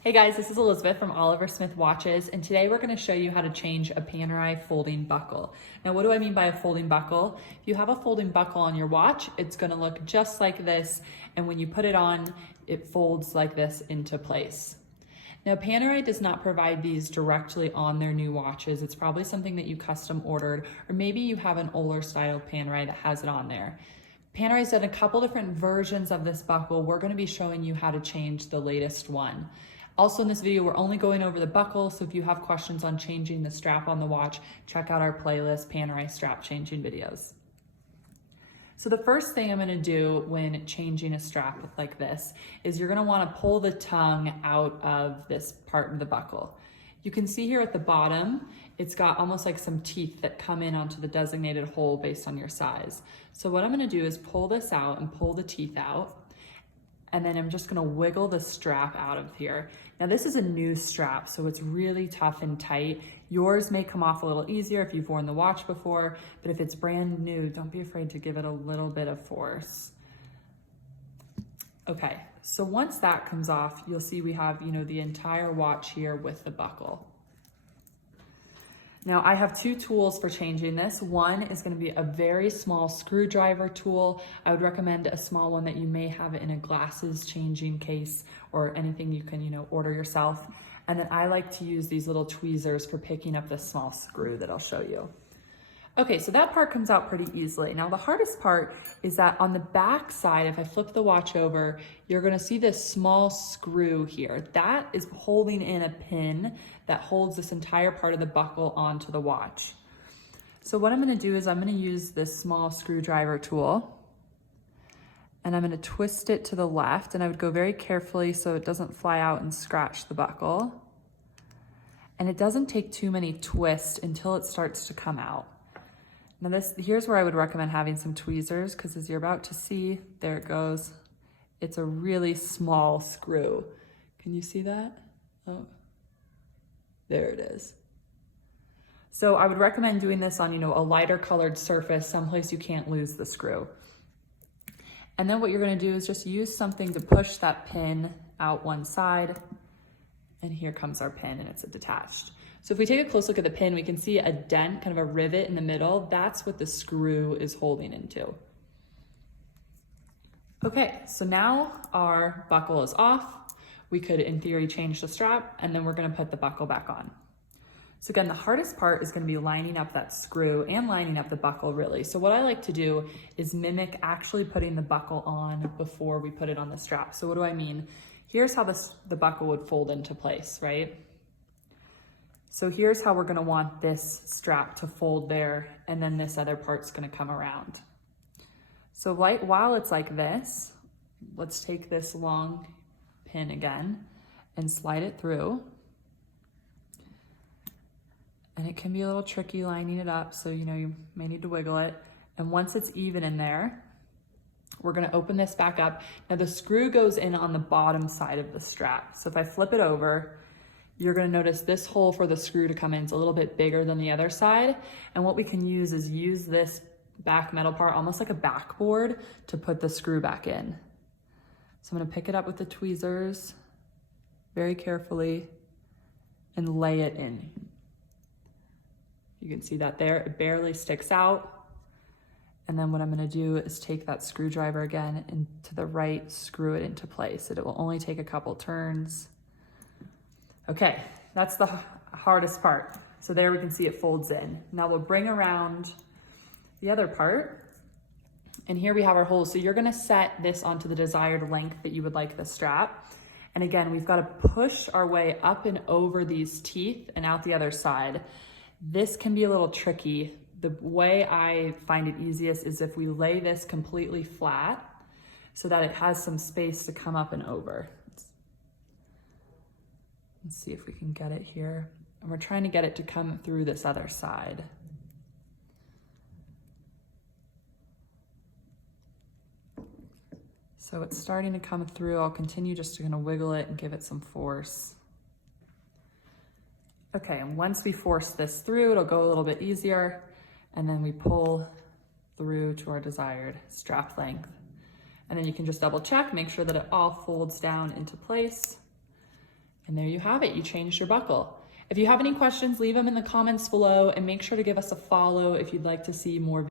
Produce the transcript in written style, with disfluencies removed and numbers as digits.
Hey guys, this is Elizabeth from Oliver Smith Watches, and today we're going to show you how to change a Panerai folding buckle. Now, what do I mean by a folding buckle? If you have a folding buckle on your watch, it's going to look just like this, and when you put it on, it folds like this into place. Now, Panerai does not provide these directly on their new watches. It's probably something that you custom ordered, or maybe you have an older style Panerai that has it on there. Panerai's done a couple different versions of this buckle. We're going to be showing you how to change the latest one. Also in this video, we're only going over the buckle, so if you have questions on changing the strap on the watch, check out our playlist, Panerai strap changing videos. So the first thing I'm gonna do when changing a strap like this is you're gonna wanna pull the tongue out of this part of the buckle. You can see here at the bottom, it's got almost like some teeth that come in onto the designated hole based on your size. So what I'm gonna do is pull this out and pull the teeth out. And then I'm just gonna wiggle the strap out of here. Now this is a new strap, so it's really tough and tight. Yours may come off a little easier if you've worn the watch before, but if it's brand new, don't be afraid to give it a little bit of force. Okay, so once that comes off, you'll see we have, the entire watch here with the buckle. Now I have two tools for changing this. One is going to be a very small screwdriver tool. I would recommend a small one that you may have in a glasses changing case or anything you can, order yourself. And then I like to use these little tweezers for picking up the small screw that I'll show you. Okay, so that part comes out pretty easily. Now the hardest part is that on the back side, if I flip the watch over, you're gonna see this small screw here. That is holding in a pin that holds this entire part of the buckle onto the watch. So what I'm gonna do is I'm gonna use this small screwdriver tool and I'm gonna twist it to the left, and I would go very carefully so it doesn't fly out and scratch the buckle. And it doesn't take too many twists until it starts to come out. Now here's where I would recommend having some tweezers, because as you're about to see, there it goes. It's a really small screw. Can you see that? Oh, there it is. So I would recommend doing this on, a lighter colored surface, someplace you can't lose the screw. And then what you're gonna do is just use something to push that pin out one side, and here comes our pin and it's detached. So if we take a close look at the pin, we can see a dent, kind of a rivet in the middle. That's what the screw is holding into. Okay, so now our buckle is off. We could, in theory, change the strap, and then we're gonna put the buckle back on. So again, the hardest part is gonna be lining up that screw and lining up the buckle, really. So what I like to do is mimic actually putting the buckle on before we put it on the strap. So what do I mean? Here's how the buckle would fold into place, right? So here's how we're gonna want this strap to fold there, and then this other part's gonna come around. So while it's like this, let's take this long pin again and slide it through. And it can be a little tricky lining it up, so you may need to wiggle it. And once it's even in there, we're gonna open this back up. Now the screw goes in on the bottom side of the strap. So if I flip it over, you're gonna notice this hole for the screw to come in is a little bit bigger than the other side. And what we can use is use this back metal part, almost like a backboard, to put the screw back in. So I'm gonna pick it up with the tweezers very carefully and lay it in. You can see that there, it barely sticks out. And then what I'm gonna do is take that screwdriver again and to the right, screw it into place. It will only take a couple turns. Okay, that's the hardest part. So there we can see it folds in. Now we'll bring around the other part, and here we have our holes. So you're gonna set this onto the desired length that you would like the strap. And again, we've gotta push our way up and over these teeth and out the other side. This can be a little tricky. The way I find it easiest is if we lay this completely flat so that it has some space to come up and over. Let's see if we can get it here. And we're trying to get it to come through this other side. So it's starting to come through. I'll continue just to wiggle it and give it some force. Okay, and once we force this through, it'll go a little bit easier. And then we pull through to our desired strap length. And then you can just double check, make sure that it all folds down into place. And there you have it, you changed your buckle. If you have any questions, leave them in the comments below and make sure to give us a follow if you'd like to see more